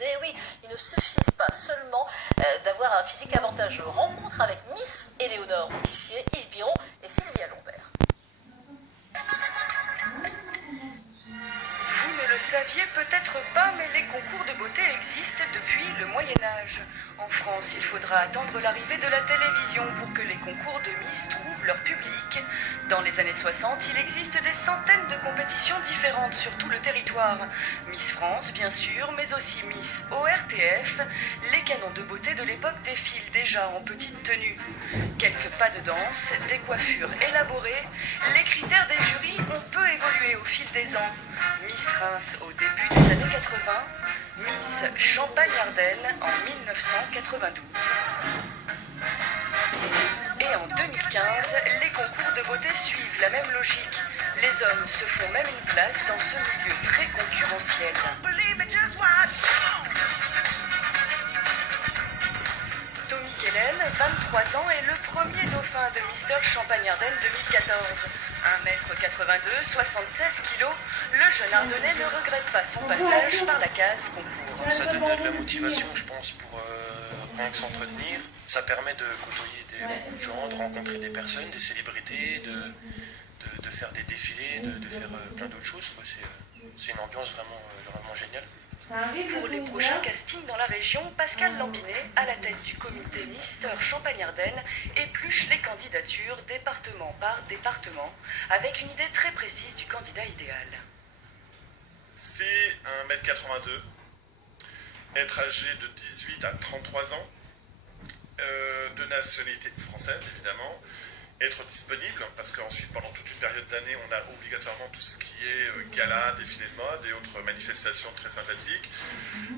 beauté. Oui, il ne suffit pas seulement d'avoir un physique avantageux. Rencontre avec Miss Éléonore Moutissier, Yves Biron et Sylvia Lombert. Vous ne le saviez peut-être pas, mais les concours de beauté existent depuis le Moyen-Âge. En France, il faudra attendre l'arrivée de la télévision pour que les concours de Miss trouvent leur public. Dans les années 60, il existe des centaines de compétitions différentes sur tout le territoire. Miss France, bien sûr, mais aussi Miss ORTF. Les canons de beauté de l'époque défilent déjà en petite tenue. Quelques pas de danse, des coiffures élaborées. Les critères des jurys ont peu évolué au fil des ans. Miss Reims au début des années 80, Miss Champagne-Ardenne en 1992. Et en 2015, les concours de beauté suivent la même logique. Les hommes se font même une place dans ce milieu très concurrentiel. Tommy Kellen, 23 ans, est le premier dauphin de Mister Champagne-Ardenne 2014. 1m82, 76 kg, le jeune Ardennais ne regrette pas son passage par la case concours. Ça donne de la motivation, je pense, pour rien que s'entretenir. Ça permet de côtoyer beaucoup de gens, de rencontrer des personnes, des célébrités, de faire des défilés, de faire plein d'autres choses. C'est une ambiance vraiment géniale. Pour les prochains castings dans la région, Pascal Lambinet, à la tête du comité Mister Champagne-Ardenne, épluche les candidatures département par département, avec une idée très précise du candidat idéal. C'est 1m82, être âgé de 18 à 33 ans, de nationalité française évidemment, être disponible, parce qu'ensuite pendant toute une période d'année on a obligatoirement tout ce qui est gala, défilé de mode et autres manifestations très sympathiques.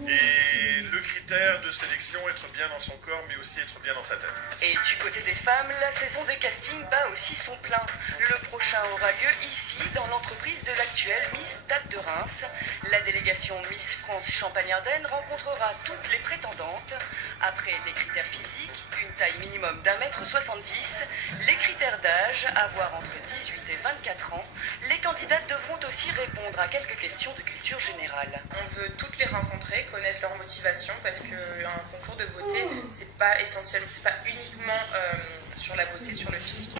Et le critère de sélection, être bien dans son corps mais aussi être bien dans sa tête. Et du côté des femmes, la saison des castings bat aussi son plein. Le prochain aura lieu ici, dans l'entreprise de l'actuelle Miss Stade de Reims. La délégation Miss France Champagne-Ardenne rencontrera toutes les prétendantes. Après les critères physiques, une taille minimum d'1m70, les critères d'âge, avoir entre 18 et 24 ans, les candidates devront aussi répondre à quelques questions de culture générale. On veut toutes les rencontrer, connaître leur motivation, parce qu'un concours de beauté, c'est pas essentiel, c'est pas uniquement sur la beauté, sur le physique.